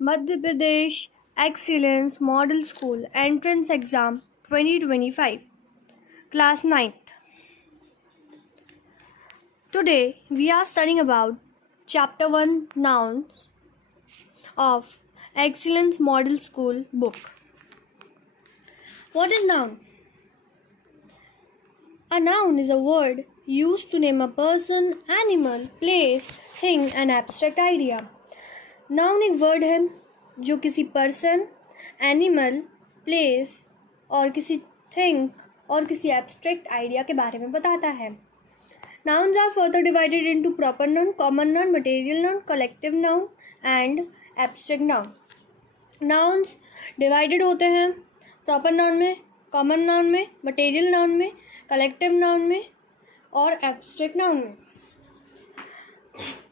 Madhya Pradesh Excellence Model School Entrance Exam 2025, Class 9th. Today we are studying about Chapter 1 Nouns of Excellence Model School book. What is noun? A noun is a word used to name a person, animal, place, thing, an abstract idea. Noun एक word है जो किसी person, animal, place और किसी thing और किसी abstract idea के बारे में बताता है. Nouns are further divided into proper noun, common noun, material noun, collective noun and abstract noun. Nouns divided होते हैं प्रॉपर नाउन में, कॉमन नाउन में, मटेरियल नाउन में, कलेक्टिव नाउन में और एब्स्ट्रैक्ट नाउन में.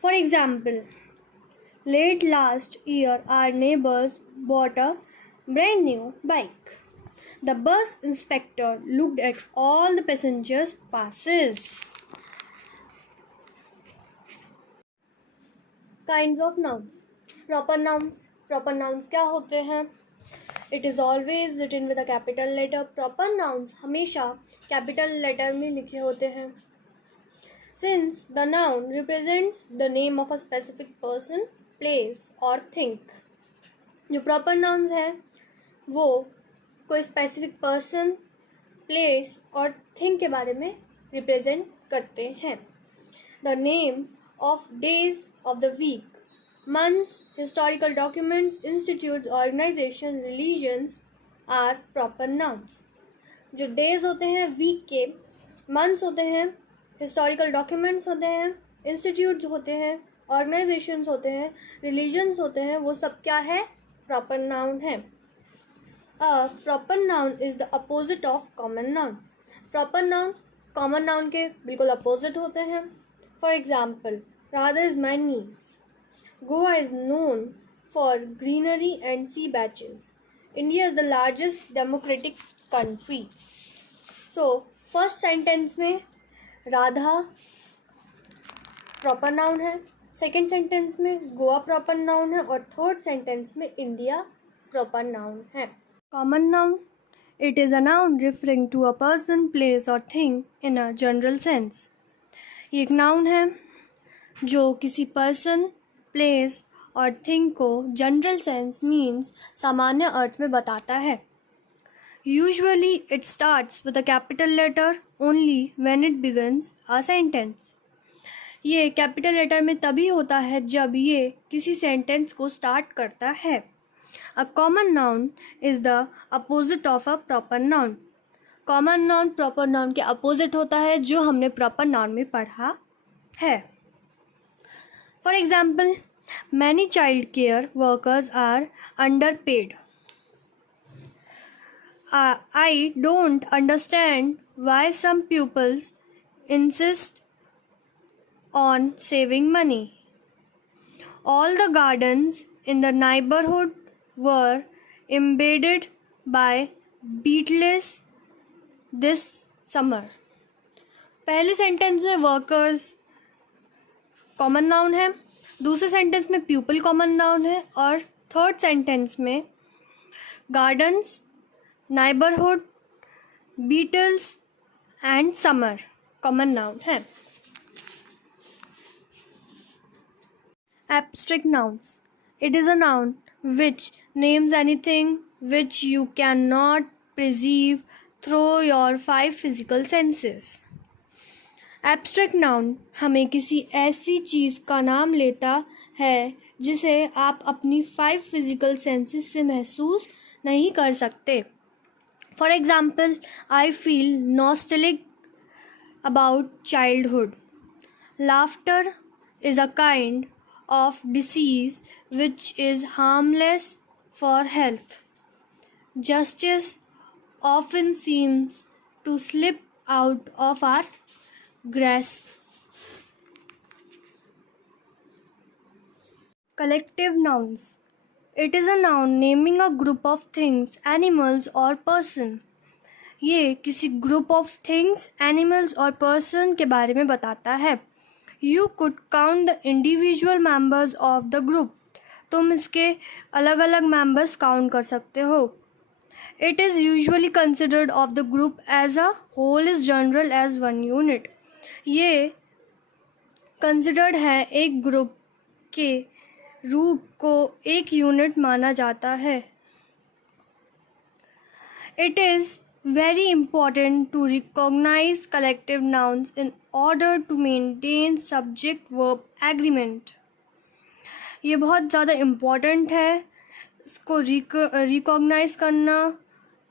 For example, late last year, our neighbors bought a brand new bike. The bus inspector looked at all the passengers' passes. Kinds of nouns. Proper nouns. Proper nouns क्या होते हैं? It is always written with a capital letter. Proper nouns हमेशा capital letter में लिखे होते हैं. Since the noun represents the name of a specific person, place और thing. जो प्रॉपर नाउन्स हैं वो कोई स्पेसिफिक पर्सन, प्लेस और थिंग के बारे में रिप्रेजेंट करते हैं. The names of days of the week, months, historical documents, institutes, organisation, religions are proper nouns. जो डेज होते हैं वीक के, मंथ्स होते हैं, हिस्टोरिकल डॉक्यूमेंट्स होते हैं, इंस्टीट्यूट्स होते हैं, ऑर्गेनाइजेशंस होते हैं, रिलीजन्स होते हैं, वो सब क्या है? प्रॉपर नाउन है. A proper noun is the opposite of common noun. Proper noun common noun के बिल्कुल अपोजिट होते हैं. For example, Radha is my niece. Goa is known for greenery and sea beaches. India is the largest democratic country. So first sentence में Radha proper noun है, second sentence में Goa proper noun है और third sentence में इंडिया प्रॉपर नाउन है. Common noun, it is a noun referring to a person, place और thing in a general sense. ये एक नाउन है जो किसी पर्सन, प्लेस और थिंग को जनरल सेंस मीन्स सामान्य अर्थ में बताता है. Usually it starts with a capital letter only when it begins a sentence. ये कैपिटल लेटर में तभी होता है जब ये किसी सेंटेंस को स्टार्ट करता है. A common noun is the opposite of a proper noun. Common noun proper noun के अपोजिट होता है जो हमने प्रॉपर नाउन में पढ़ा है. For example, many child care workers are underpaid. I don't understand why some peoples insist on saving money. All the gardens in the neighborhood were invaded by beetles this summer. पहले sentence में workers common noun है, दूसरे sentence में people common noun है और third sentence में gardens, neighbourhood, beetles and summer common noun है. Abstract nouns. It is a noun which names anything which you cannot perceive through your 5 physical senses. Abstract noun हमें किसी ऐसी चीज़ का नाम लेता है जिसे आप अपनी 5 physical senses से महसूस नहीं कर सकते. For example, I feel nostalgic about childhood. Laughter is a kind of disease which is harmless for health. Justice often seems to slip out of our grasp. Collective nouns. It is a noun naming a group of things, animals or person. ये किसी group of things, animals और person के बारे में बताता है. You could count the individual members of the group, तुम इसके अलग अलग मेंबर्स काउंट कर सकते हो. It is usually considered of the group as a whole is general as one unit. ये considered है एक ग्रुप के रूप को एक यूनिट माना जाता है. It is very important to recognize collective nouns in order to maintain subject verb agreement. ये बहुत ज़्यादा इम्पॉर्टेंट है इसको रिकॉग्नाइज करना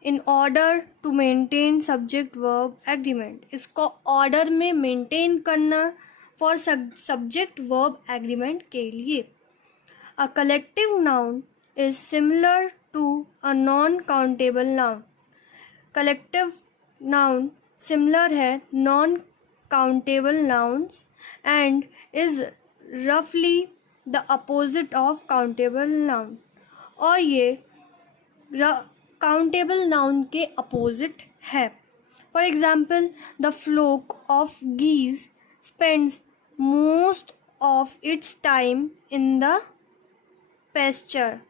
in order to maintain subject verb agreement. इसको ऑर्डर में मेंटेन करना फॉर सब्जेक्ट वर्ब एग्रीमेंट के लिए. A collective noun is similar to a non countable noun. Collective noun similar है non countable nouns and is रफली the opposite of countable noun. और ये countable noun के opposite है. For example the flock of geese spends most of its time in the pasture.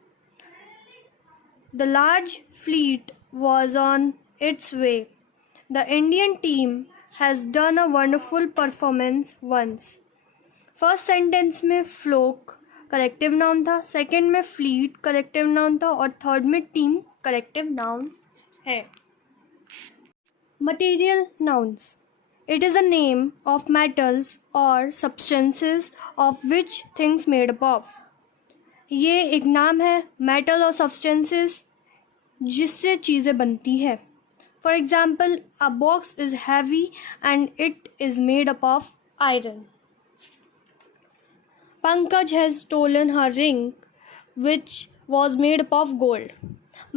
The large fleet was on its way. The Indian team has done a wonderful performance once. First sentence में flock collective noun था, second में fleet collective noun था और third में team collective noun है. Material nouns. It is a name of metals और substances of which things made up of. ये एक नाम है मेटल और सब्सटेंसेस जिससे चीज़ें बनती है. For example a box is heavy and it is made up of iron. Pankaj has stolen her ring, which was made up of gold.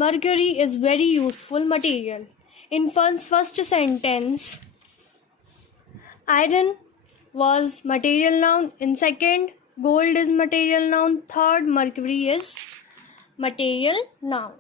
Mercury is very useful material. In first sentence, iron was material noun. In second, gold is material noun. Third, mercury is material noun.